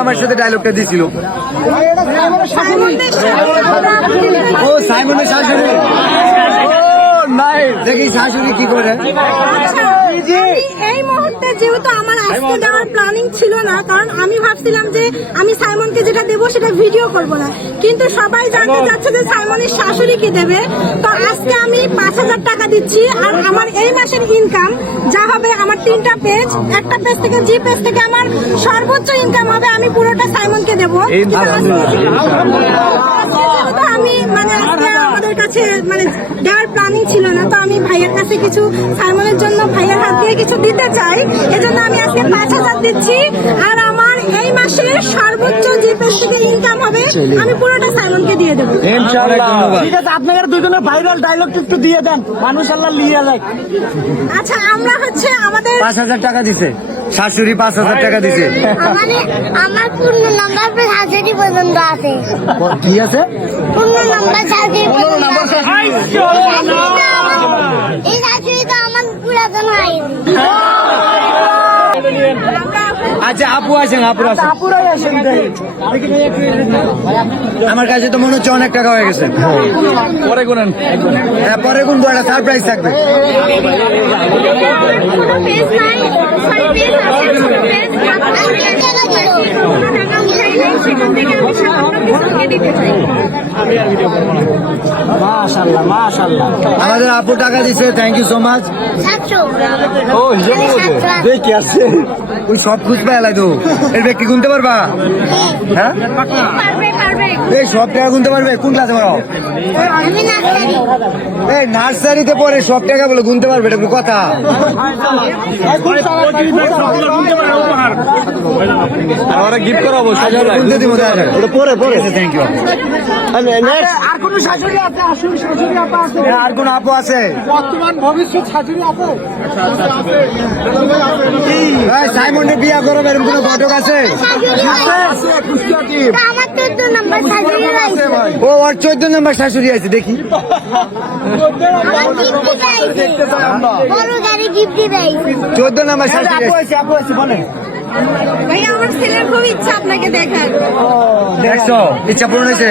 আমার সাথে ডায়লগটা দিছিল ও সাইমনের শাশুড়ি দেখি শাশুড়ি কি করে। এই মুহূর্তে যেহেতু আমার আজকে দেওয়ার প্ল্যানিং ছিল না, কারণ আমি ভাবছিলাম যে আমি সাইমনকে যেটা দেবো সেটা ভিডিও করব না, কিন্তু সবাই জানতে চাচ্ছে যে সাইমনের শাশুড়ি কি দেবে। তো আজকে আমি 5,000 টাকা দিচ্ছি, আর আমার এই মাসের ইনকাম যা হবে, আমার 3টা পেজ, একটা পেজ থেকে যে পেজ থেকে আমার সর্বোচ্চ ইনকাম হবে আমি পুরোটা সাইমনকে দেবো। আমি মানে আজকে আমাদের কাছে মানে দেওয়ার প্ল্যানিং ছিল না, তো আমি ভাইয়ের কাছে কিছু সাইমনের জন্য ভাইয়ের হাত দিয়ে কিছু দিতে চাই, এজন্য আমি আজকে 5,000 দিচ্ছি। আর আমার এই মাসে সর্বোচ্চ যে পেজ থেকে ইনকাম হবে আমি পুরোটা সাইমনকে দিয়ে দেবো। ঠিক আছে, আপনাদের দুজনের ভাইরাল ডায়লগ একটু দিয়ে দেন, মানুষ আল্লাহ লিয়ে যায়। আচ্ছা, আমরা হচ্ছে আমাদের 5,000 টাকা দিছে শাশুড়ি, 5,000 টাকা দিছে। আমার পূর্ণ নাম্বার শাশুড়ি পর্যন্ত আছে। ঠিক আছে, পূর্ণ নাম্বার শাশুড়ি পর্যন্ত আছে। এই শাশুড়ি তো আমার পুরাতন হয়। আচ্ছা আপু আসেন, আপুর আসেন। আপুরাই আসেন। আমার কাছে তো মনে হচ্ছে অনেক টাকা হয়ে গেছে। পরে গুনেন, হ্যাঁ পরে গুনবো, একটা সারপ্রাইজ থাকবে। পেজ নাই, সরি পেজ আছে, ছোট পেজ, সেখান থেকে আমি সামান্য কিছু দিতে চাই। মাশাআল্লাহ মাশাআল্লাহ, আমাদের আপু টাকা দিছে, থ্যাংক ইউ সো মাচ। ও দেখি আসছে ওই সব খুঁজ পেলাই তো। এই ব্যক্তি গুনতে পারবা? হ্যাঁ পারবে পারবে। এই সব টাকা গুনতে পারবে? কোন ক্লাসে পড়ো? এই নার্সারিতে পড়ে সব টাকা বলে গুনতে পারবে, এটা কোনো কথা? আমরা গিফট করাবো, গুনতে দিব, ওটা পরে পরে। Thank you. আর কোন শাশুড়ি আছে? আসুন, শাশুড়ি আপা আছে, আর কোন আপু আছে? বর্তমান ভবিষ্যৎ শাশুড়ি আছে। সাইমনের বিয়া করবে এরকম কোন ঘটক আছে? আমার 14 নাম্বার শাশুড়ি আছে। ও আর 14 নম্বর শাশুড়ি আছে, দেখি। আমার গিফট দিতে বড় গাড়ি গিফট দিতে 14 নম্বর শাশুড়ি আপু আছে। আছে, আপু আছে, বলেন। ভাই আমার ছেলের খুব ইচ্ছা আপনাকে দেখার। দেখছো ইচ্ছা পূরণ হয়েছে।